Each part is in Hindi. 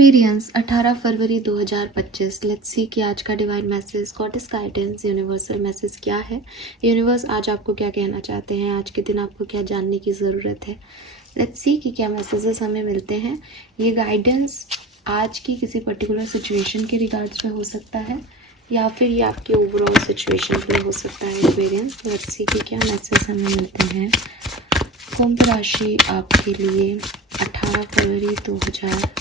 Experience 18 February 2025। लेट्स सी कि आज का divine message, God is guidance, universal message क्या है। यूनिवर्स आज आपको क्या कहना चाहते हैं, आज के दिन आपको क्या जानने की ज़रूरत है। लेट्स सी कि क्या मैसेजेस हमें मिलते हैं। ये गाइडेंस आज की किसी पर्टिकुलर सिचुएशन के रिगार्ड्स में हो सकता है या फिर ये आपकी ओवरऑल सिचुएशन के लिए हो सकता है एक्सपीरियंस। लेट्स सी कि क्या मैसेज हमें मिलते हैं। कुंभ राशि आपके लिए 18 फरवरी 2025।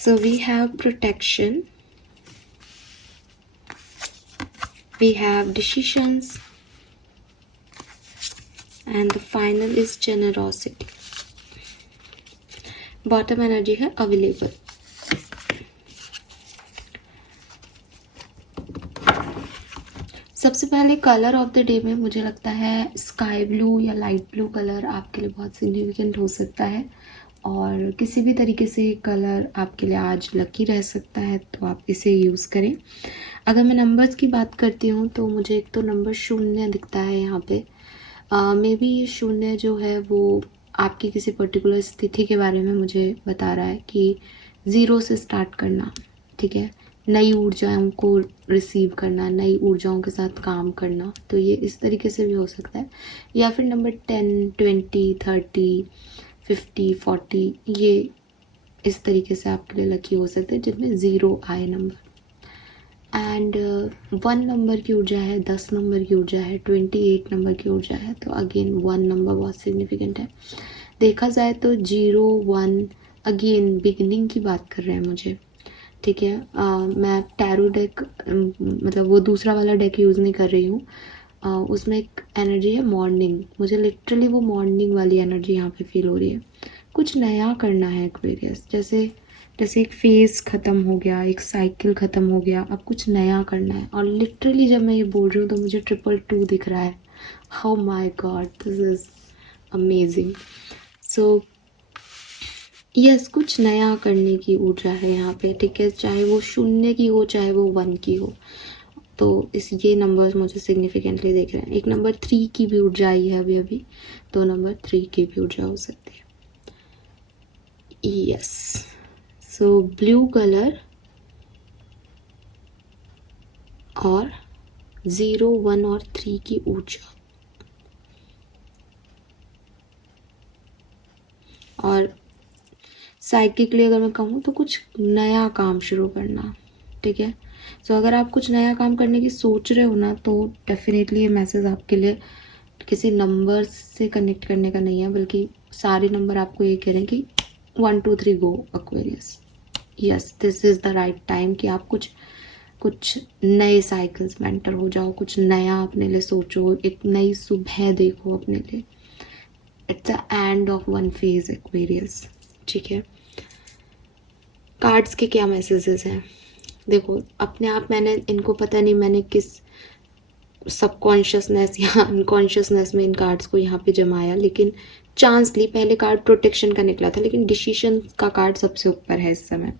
So we have protection, we have decisions, and the final is generosity. Bottom energy है available. सबसे पहले कलर ऑफ द डे में मुझे लगता है स्काई ब्लू या लाइट ब्लू कलर आपके लिए बहुत सिग्निफिकेंट हो सकता है, और किसी भी तरीके से कलर आपके लिए आज लकी रह सकता है, तो आप इसे यूज़ करें। अगर मैं नंबर्स की बात करती हूँ तो मुझे एक तो नंबर 0 दिखता है यहाँ पे। मे बी ये 0 जो है वो आपकी किसी पर्टिकुलर स्थिति के बारे में मुझे बता रहा है कि 0 से स्टार्ट करना, ठीक है, नई ऊर्जाओं को रिसीव करना, नई ऊर्जाओं के साथ काम करना। तो ये इस तरीके से भी हो सकता है, या फिर नंबर 10, 20, 30, 50, 40, ये इस तरीके से आपके लिए लकी हो सकते हैं जिनमें 0 आए नंबर। एंड 1 नंबर की ऊर्जा है, 10 नंबर की ऊर्जा है, 28 नंबर की ऊर्जा है। तो अगेन 1 नंबर बहुत सिग्निफिकेंट है। देखा जाए तो 0, 1 अगेन बिगिनिंग की बात कर रहे हैं मुझे, ठीक है। मैं टैरो डेक मतलब वो दूसरा वाला डेक यूज़ नहीं कर रही हूँ। उसमें एक एनर्जी है मॉर्निंग, मुझे लिटरली वो मॉर्निंग वाली एनर्जी यहाँ पे फील हो रही है। कुछ नया करना है एक्वेरियस, जैसे एक फेज़ ख़त्म हो गया, एक साइकिल ख़त्म हो गया, अब कुछ नया करना है। और लिटरली जब मैं ये बोल रही हूँ तो मुझे 222 दिख रहा है। How my God, this is amazing. So yes, कुछ नया करने की ऊर्जा है यहाँ पे, ठीक है, चाहे वो 0 की हो चाहे वो 1 की हो। तो ये नंबर्स मुझे सिग्निफिकेंटली देख रहे हैं। एक नंबर 3 की भी ऊर्जा आई है अभी, तो नंबर 3 की भी ऊर्जा हो सकती है। यस, सो ब्लू कलर और 0, 1 और 3 की ऊर्जा, और साइकिकली अगर मैं कहूँ तो कुछ नया काम शुरू करना, ठीक है। सो अगर आप कुछ नया काम करने की सोच रहे हो ना, तो डेफिनेटली ये मैसेज आपके लिए किसी नंबर से कनेक्ट करने का नहीं है, बल्कि सारे नंबर आपको ये कह रहे हैं कि 1, 2, 3 go Aquarius. Yes, this is the right time कि आप कुछ नए साइकिल्स में एंटर हो जाओ, कुछ नया अपने लिए सोचो, एक नई सुबह देखो अपने लिए। It's the end of 1 phase Aquarius, ठीक है। कार्ड्स के क्या मैसेजेस हैं देखो, अपने आप मैंने इनको पता नहीं मैंने किस सबकॉन्शियसनेस या अनकॉन्शियसनेस में इन कार्ड्स को यहाँ पे जमाया, लेकिन चांस ली। पहले कार्ड प्रोटेक्शन का निकला था, लेकिन डिसीजन का कार्ड सबसे ऊपर है इस समय।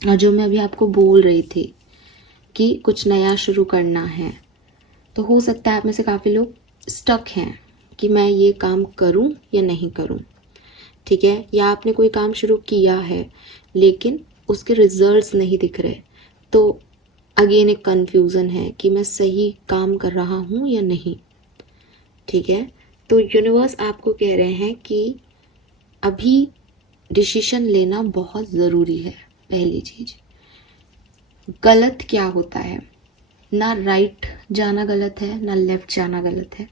और जो मैं अभी आपको बोल रही थी कि कुछ नया शुरू करना है, तो हो सकता है आप में से काफ़ी लोग स्टक हैं कि मैं ये काम करूं या नहीं करूं, ठीक है। या आपने कोई काम शुरू किया है लेकिन उसके रिजल्ट्स नहीं दिख रहे, तो अगेन एक कन्फ्यूज़न है कि मैं सही काम कर रहा हूँ या नहीं, ठीक है। तो यूनिवर्स आपको कह रहे हैं कि अभी डिसीजन लेना बहुत ज़रूरी है। पहली चीज़, गलत क्या होता है, ना राइट जाना गलत है ना लेफ़्ट जाना गलत है।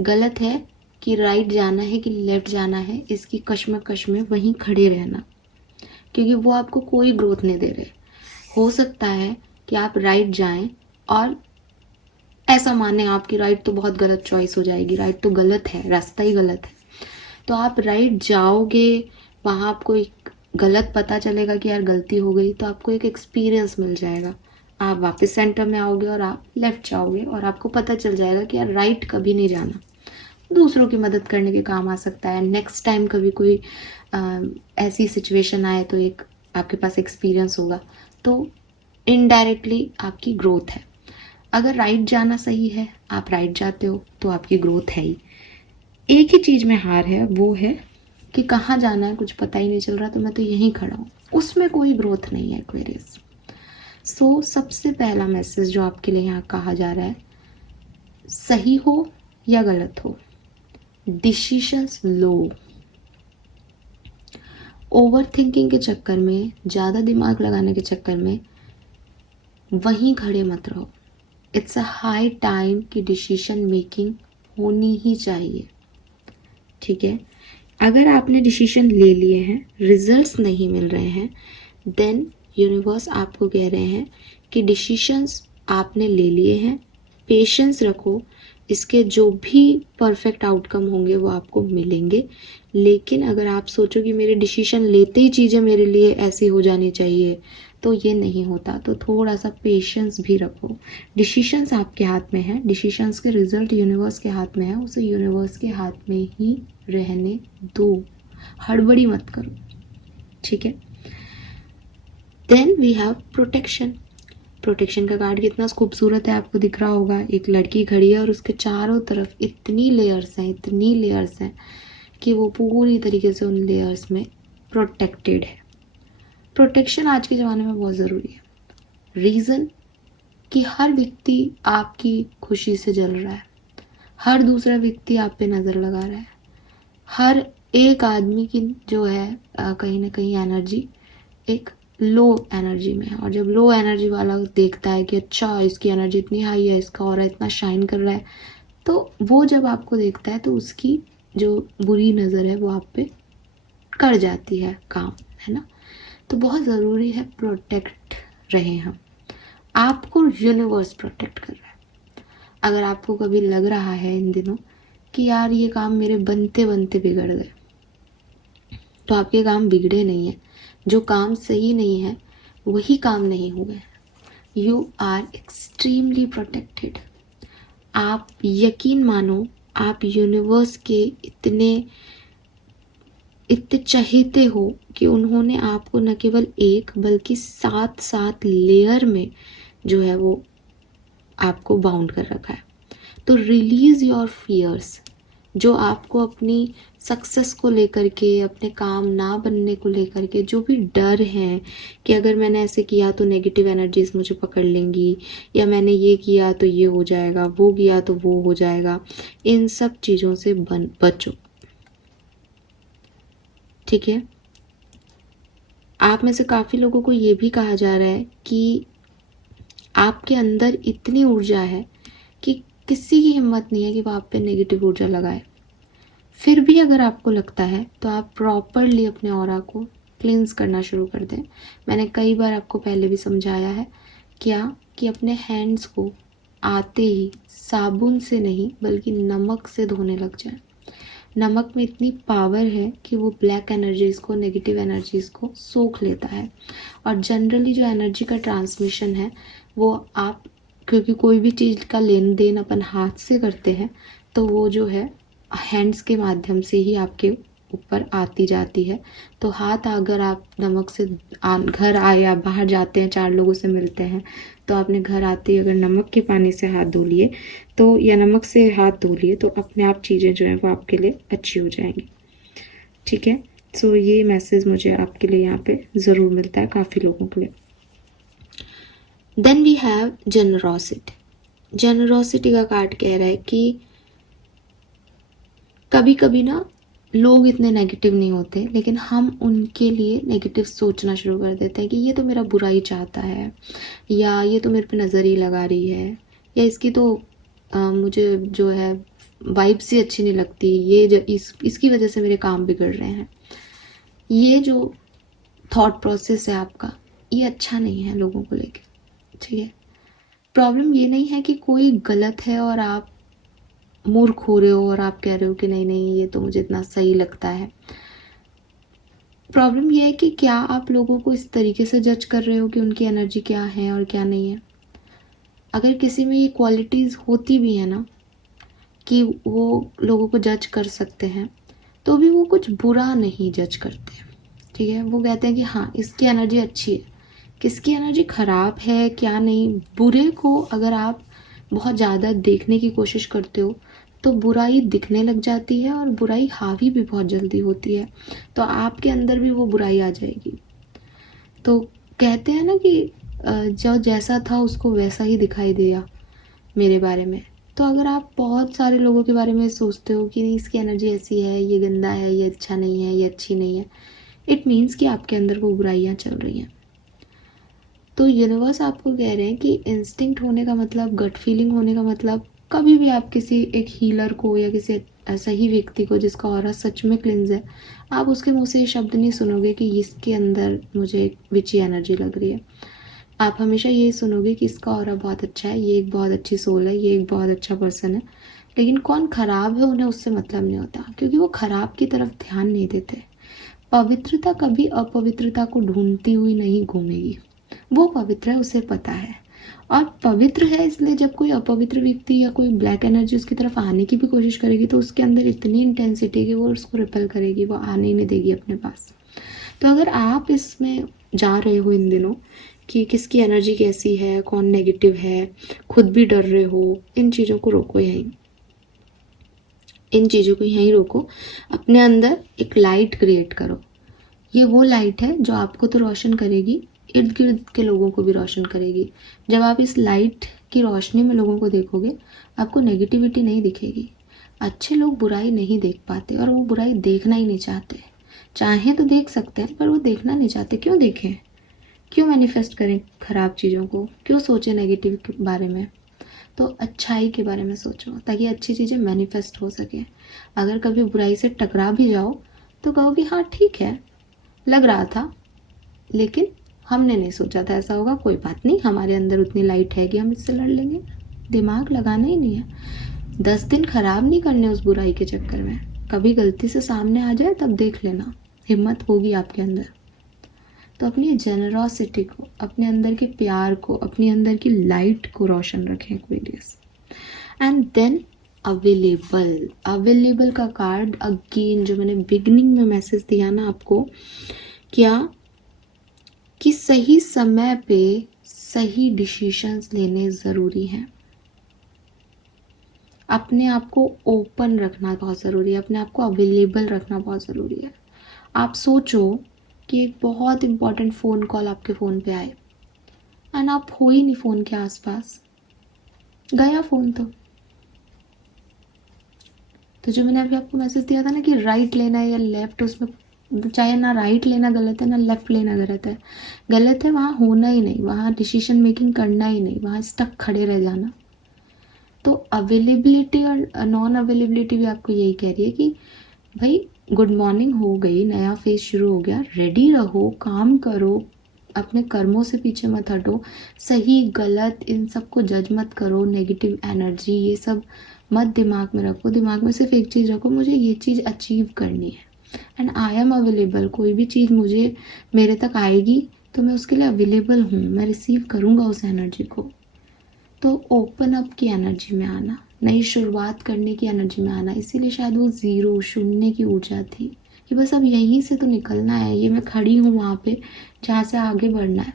गलत है कि राइट जाना है कि लेफ़्ट जाना है, इसकी कश्मकश में वहीं खड़े रहना, क्योंकि वो आपको कोई ग्रोथ नहीं दे रहे। हो सकता है कि आप राइट जाएं और ऐसा माने आपकी राइट तो बहुत गलत चॉइस हो जाएगी, राइट तो गलत है, रास्ता ही गलत है। तो आप राइट जाओगे, वहाँ आपको एक गलत पता चलेगा कि यार गलती हो गई, तो आपको एक एक्सपीरियंस मिल जाएगा। आप वापस सेंटर में आओगे और आप लेफ्ट जाओगे और आपको पता चल जाएगा कि यार राइट कभी नहीं जाना, दूसरों की मदद करने के काम आ सकता है। नेक्स्ट टाइम कभी कोई ऐसी सिचुएशन आए तो एक आपके पास एक्सपीरियंस होगा, तो इनडायरेक्टली आपकी ग्रोथ है। अगर राइट जाना सही है, आप राइट जाते हो तो आपकी ग्रोथ है ही। एक ही चीज़ में हार है, वो है कि कहाँ जाना है कुछ पता ही नहीं चल रहा, तो मैं तो यहीं खड़ा हूँ, उसमें कोई ग्रोथ नहीं है एक्वेरियस। सो सबसे पहला मैसेज जो आपके लिए यहाँ कहा जा रहा है, सही हो या गलत हो, डिसीशंस लो। ओवर थिंकिंग के चक्कर में, ज़्यादा दिमाग लगाने के चक्कर में वहीं खड़े मत रहो। इट्स अ हाई टाइम कि डिसीजन मेकिंग होनी ही चाहिए, ठीक है। अगर आपने डिसीजन ले लिए हैं, रिजल्ट्स नहीं मिल रहे हैं, देन यूनिवर्स आपको कह रहे हैं कि डिसीजंस आपने ले लिए हैं, पेशेंस रखो, इसके जो भी परफेक्ट आउटकम होंगे वो आपको मिलेंगे। लेकिन अगर आप सोचो कि मेरे डिसीजन लेते ही चीज़ें मेरे लिए ऐसी हो जानी चाहिए, तो ये नहीं होता। तो थोड़ा सा पेशेंस भी रखो। डिसीजंस आपके हाथ में है, डिसीजंस के रिजल्ट यूनिवर्स के हाथ में है, उसे यूनिवर्स के हाथ में ही रहने दो, हड़बड़ी मत करो, ठीक है। Then we have protection. Protection का कार्ड कितना खूबसूरत है, आपको दिख रहा होगा। एक लड़की खड़ी है और उसके चारों तरफ इतनी लेयर्स हैं, इतनी लेयर्स हैं कि वो पूरी तरीके से उन लेयर्स में प्रोटेक्टेड है। प्रोटेक्शन आज के ज़माने में बहुत ज़रूरी है। रीज़न कि हर व्यक्ति आपकी खुशी से जल रहा है, हर दूसरा व्यक्ति आप पे नज़र लगा रहा है, हर एक आदमी की जो है कहीं ना कहीं एनर्जी एक लो एनर्जी में है। और जब लो एनर्जी वाला देखता है कि अच्छा इसकी एनर्जी इतनी हाई है, इसका ऑरा इतना शाइन कर रहा है, तो वो जब आपको देखता है तो उसकी जो बुरी नज़र है वो आप पे कर जाती है काम, है ना। तो बहुत ज़रूरी है प्रोटेक्ट रहे हम। आपको यूनिवर्स प्रोटेक्ट कर रहा है। अगर आपको कभी लग रहा है इन दिनों कि यार ये काम मेरे बनते बनते बिगड़ गए, तो आपके काम बिगड़े नहीं है। जो काम सही नहीं है वही काम नहीं हुए। You are extremely protected. आप यकीन मानो, आप यूनिवर्स के इतने चहेते हो कि उन्होंने आपको न केवल एक बल्कि 7 लेयर में जो है वो आपको बाउंड कर रखा है। तो रिलीज योर फियर्स। जो आपको अपनी सक्सेस को लेकर के, अपने काम ना बनने को लेकर के जो भी डर हैं कि अगर मैंने ऐसे किया तो नेगेटिव एनर्जीज मुझे पकड़ लेंगी, या मैंने ये किया तो ये हो जाएगा, वो किया तो वो हो जाएगा, इन सब चीज़ों से बचो, ठीक है। आप में से काफ़ी लोगों को ये भी कहा जा रहा है कि आपके अंदर इतनी ऊर्जा है कि किसी की हिम्मत नहीं है कि वो आप पे नेगेटिव ऊर्जा लगाए। फिर भी अगर आपको लगता है तो आप प्रॉपरली अपने ऑरा को क्लींस करना शुरू कर दें। मैंने कई बार आपको पहले भी समझाया है क्या कि अपने हैंड्स को आते ही साबुन से नहीं बल्कि नमक से धोने लग जाए। नमक में इतनी पावर है कि वो ब्लैक एनर्जीज को, नेगेटिव एनर्जीज को सोख लेता है। और जनरली जो एनर्जी का ट्रांसमिशन है वो आप, क्योंकि कोई भी चीज़ का लेन देन अपन हाथ से करते हैं, तो वो जो है हैंड्स के माध्यम से ही आपके ऊपर आती जाती है। तो हाथ अगर आप नमक से घर आए या बाहर जाते हैं, 4 लोगों से मिलते हैं, तो आपने घर आते ही अगर नमक के पानी से हाथ धो लिए तो, या नमक से हाथ धो लिए, तो अपने आप चीज़ें जो हैं वो आपके लिए अच्छी हो जाएंगी, ठीक है। सो ये मैसेज मुझे आपके लिए यहाँ पे ज़रूर मिलता है, काफ़ी लोगों के लिए। Then we have generosity. Generosity का कार्ड कह रहा है कि कभी कभी ना लोग इतने नेगेटिव नहीं होते, लेकिन हम उनके लिए नेगेटिव सोचना शुरू कर देते हैं कि ये तो मेरा बुरा ही चाहता है, या ये तो मेरे पे नज़र ही लगा रही है, या इसकी तो मुझे जो है वाइब्स ही अच्छी नहीं लगती, ये इसकी वजह से मेरे काम बिगड़ रहे हैं। ये जो थॉट प्रोसेस है आपका, ये अच्छा नहीं है लोगों को लेके, ठीक है। प्रॉब्लम ये नहीं है कि कोई गलत है और आप मूर्ख हो रहे हो और आप कह रहे हो कि नहीं नहीं ये तो मुझे इतना सही लगता है। प्रॉब्लम ये है कि क्या आप लोगों को इस तरीके से जज कर रहे हो कि उनकी एनर्जी क्या है और क्या नहीं है। अगर किसी में ये क्वालिटीज़ होती भी है ना कि वो लोगों को जज कर सकते हैं, तो भी वो कुछ बुरा नहीं जज करते। ठीक है, वो कहते हैं कि हाँ इसकी एनर्जी अच्छी है, किसकी एनर्जी खराब है क्या नहीं। बुरे को अगर आप बहुत ज़्यादा देखने की कोशिश करते हो तो बुराई दिखने लग जाती है और बुराई हावी भी बहुत जल्दी होती है, तो आपके अंदर भी वो बुराई आ जाएगी। तो कहते हैं ना कि जो जैसा था उसको वैसा ही दिखाई दिया मेरे बारे में। तो अगर आप बहुत सारे लोगों के बारे में सोचते हो कि नहीं इसकी एनर्जी ऐसी है, ये गंदा है, ये अच्छा नहीं है, ये अच्छी नहीं है, इट मीन्स कि आपके अंदर वो बुराइयाँ चल रही हैं। तो यूनिवर्स आपको कह रहे हैं कि इंस्टिंक्ट होने का मतलब, गट फीलिंग होने का मतलब, कभी भी आप किसी एक हीलर को या किसी सही व्यक्ति को जिसका ऑरा सच में क्लिंज है, आप उसके मुंह से ये शब्द नहीं सुनोगे कि इसके अंदर मुझे एक विची एनर्जी लग रही है। आप हमेशा ये सुनोगे कि इसका ऑरा बहुत अच्छा है, ये एक बहुत अच्छी सोल है, ये एक बहुत अच्छा पर्सन है। लेकिन कौन खराब है उन्हें उससे मतलब नहीं होता, क्योंकि वो खराब की तरफ ध्यान नहीं देते। पवित्रता कभी अपवित्रता को ढूंढती हुई नहीं घूमेगी, वो पवित्र है, उसे पता है। और पवित्र है इसलिए जब कोई अपवित्र व्यक्ति या कोई ब्लैक एनर्जी उसकी तरफ आने की भी कोशिश करेगी तो उसके अंदर इतनी इंटेंसिटी कि वो उसको रिपेल करेगी, वो आने ही नहीं देगी अपने पास। तो अगर आप इसमें जा रहे हो इन दिनों कि किसकी एनर्जी कैसी है, कौन नेगेटिव है, खुद भी डर रहे हो, इन चीज़ों को रोको यहीं रोको। अपने अंदर एक लाइट क्रिएट करो। ये वो लाइट है जो आपको तो रोशन करेगी, इर्द गिर्द के लोगों को भी रोशन करेगी। जब आप इस लाइट की रोशनी में लोगों को देखोगे, आपको नेगेटिविटी नहीं दिखेगी। अच्छे लोग बुराई नहीं देख पाते और वो बुराई देखना ही नहीं चाहते। चाहें तो देख सकते हैं पर वो देखना नहीं चाहते। क्यों देखें, क्यों मैनिफेस्ट करें खराब चीज़ों को, क्यों सोचें नेगेटिव के बारे में। तो अच्छाई के बारे में सोचो ताकि अच्छी चीज़ें मैनिफेस्ट हो सके। अगर कभी बुराई से टकरा भी जाओ तो कहो कि हाँ ठीक है, लग रहा था लेकिन हमने नहीं सोचा था ऐसा होगा, कोई बात नहीं, हमारे अंदर उतनी लाइट है कि हम इससे लड़ लेंगे। दिमाग लगाना ही नहीं है। 10 दिन खराब नहीं करने उस बुराई के चक्कर में। कभी गलती से सामने आ जाए तब देख लेना, हिम्मत होगी आपके अंदर। तो अपनी जेनरॉसिटी को, अपने अंदर के प्यार को, अपने अंदर की लाइट को रोशन रखें एक्वेरियस। एंड देन अवेलेबल का कार्ड अगेन जो मैंने बिगनिंग में मैसेज दिया ना आपको, क्या कि सही समय पे सही डिसीजंस लेने ज़रूरी हैं। अपने आप को ओपन रखना बहुत ज़रूरी है, अपने आप को अवेलेबल रखना बहुत ज़रूरी है। आप सोचो कि एक बहुत इम्पॉर्टेंट फ़ोन कॉल आपके फ़ोन पे आए एंड आप हो ही नहीं फ़ोन के आसपास, गया फ़ोन। तो जो मैंने अभी आपको मैसेज दिया था ना कि राइट लेना है या लेफ़्ट, उसमें चाहे ना राइट लेना गलत है ना लेफ़्ट लेना गलत है वहाँ होना ही नहीं, वहाँ डिसीजन मेकिंग करना ही नहीं, वहाँ स्टक खड़े रह जाना। तो अवेलेबिलिटी और नॉन अवेलेबिलिटी भी आपको यही कह रही है कि भाई गुड मॉर्निंग हो गई, नया फेज शुरू हो गया, रेडी रहो, काम करो, अपने कर्मों से पीछे मत हटो, सही गलत इन सब को जज मत करो, नेगेटिव एनर्जी ये सब मत दिमाग में रखो। दिमाग में सिर्फ एक चीज़ रखो, मुझे ये चीज़ अचीव करनी है एंड आई एम अवेलेबल। कोई भी चीज़ मुझे मेरे तक आएगी तो मैं उसके लिए अवेलेबल हूँ, मैं रिसीव करूँगा उस एनर्जी को। तो ओपन अप की एनर्जी में आना, नई शुरुआत करने की एनर्जी में आना। इसीलिए शायद वो ज़ीरो, शून्य की ऊर्जा थी कि बस अब यहीं से तो निकलना है, ये मैं खड़ी हूँ वहाँ पे जहाँ से आगे बढ़ना है।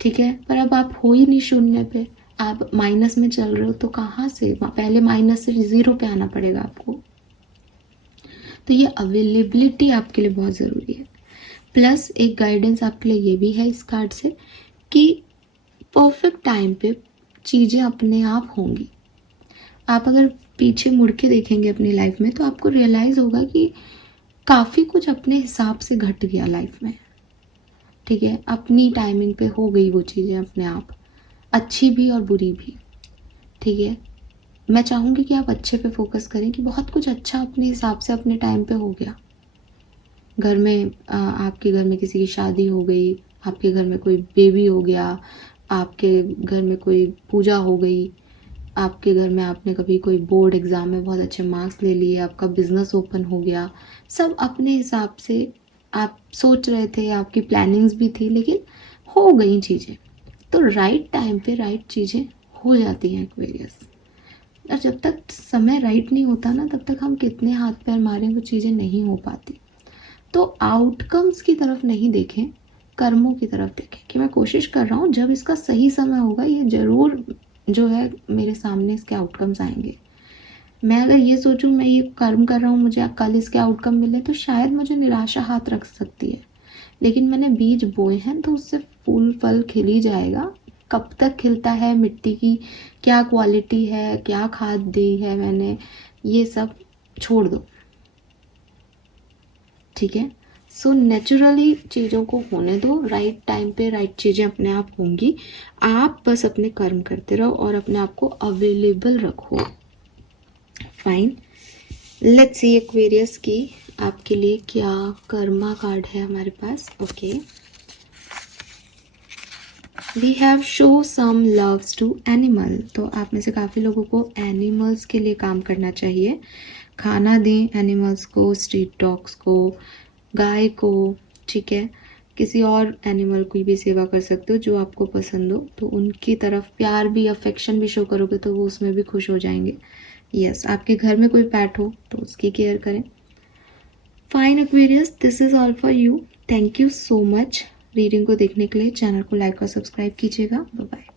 ठीक है, पर अब आप हो ही नहीं शून्य पे, आप माइनस में चल रहे हो, तो कहाँ से, पहले माइनस से ज़ीरो पे आना पड़ेगा आपको। तो ये अवेलेबिलिटी आपके लिए बहुत ज़रूरी है। प्लस एक गाइडेंस आपके लिए ये भी है इस कार्ड से कि परफेक्ट टाइम पे चीज़ें अपने आप होंगी। आप अगर पीछे मुड़ के देखेंगे अपनी लाइफ में तो आपको रियलाइज़ होगा कि काफ़ी कुछ अपने हिसाब से घट गया लाइफ में। ठीक है, अपनी टाइमिंग पे हो गई वो चीज़ें अपने आप, अच्छी भी और बुरी भी। ठीक है, मैं चाहूँगी कि आप अच्छे पे फोकस करें कि बहुत कुछ अच्छा अपने हिसाब से अपने टाइम पे हो गया। घर में आपके घर में किसी की शादी हो गई, आपके घर में कोई बेबी हो गया, आपके घर में कोई पूजा हो गई, आपके घर में आपने कभी कोई बोर्ड एग्ज़ाम में बहुत अच्छे मार्क्स ले लिए, आपका बिजनेस ओपन हो गया। सब अपने हिसाब से आप सोच रहे थे, आपकी प्लानिंग्स भी थी, लेकिन हो गई चीज़ें। तो राइट टाइम पे राइट चीज़ें हो जाती हैं एक्वेरियस। और जब तक समय राइट नहीं होता ना, तब तक हम कितने हाथ पैर मारें, वो चीज़ें नहीं हो पाती। तो आउटकम्स की तरफ नहीं देखें, कर्मों की तरफ देखें कि मैं कोशिश कर रहा हूँ, जब इसका सही समय होगा ये ज़रूर जो है मेरे सामने इसके आउटकम्स आएंगे। मैं अगर ये सोचूं मैं ये कर्म कर रहा हूँ, मुझे कल इसके आउटकम मिले, तो शायद मुझे निराशा हाथ रख सकती है। लेकिन मैंने बीज बोए हैं तो उससे फूल फल खिल ही जाएगा। कब तक खिलता है, मिट्टी की क्या क्वालिटी है, क्या खाद दी है मैंने, ये सब छोड़ दो, ठीक है। सो नेचुरली चीज़ों को होने दो, राइट टाइम पे राइट चीज़ें अपने आप होंगी। आप बस अपने कर्म करते रहो और अपने आप को अवेलेबल रखो। फाइन, लेट्स सी एक्वेरियस की आपके लिए क्या कर्मा कार्ड है हमारे पास। Okay, we have show some loves to animal. तो आप में से काफ़ी लोगों को एनिमल्स के लिए काम करना चाहिए। खाना दें एनिमल्स को, स्ट्रीट डॉग्स को, गाय को, ठीक है। किसी और एनिमल की भी सेवा कर सकते हो जो आपको पसंद हो, तो उनकी तरफ प्यार भी, अफेक्शन भी शो करोगे तो वो उसमें भी खुश हो जाएंगे। यस, आपके घर में कोई पेट हो तो उसकी केयर करें। Fine Aquarius, this is all for you. Thank you so much reading को देखने के लिए। चैनल को लाइक और सब्सक्राइब कीजिएगा। Bye bye.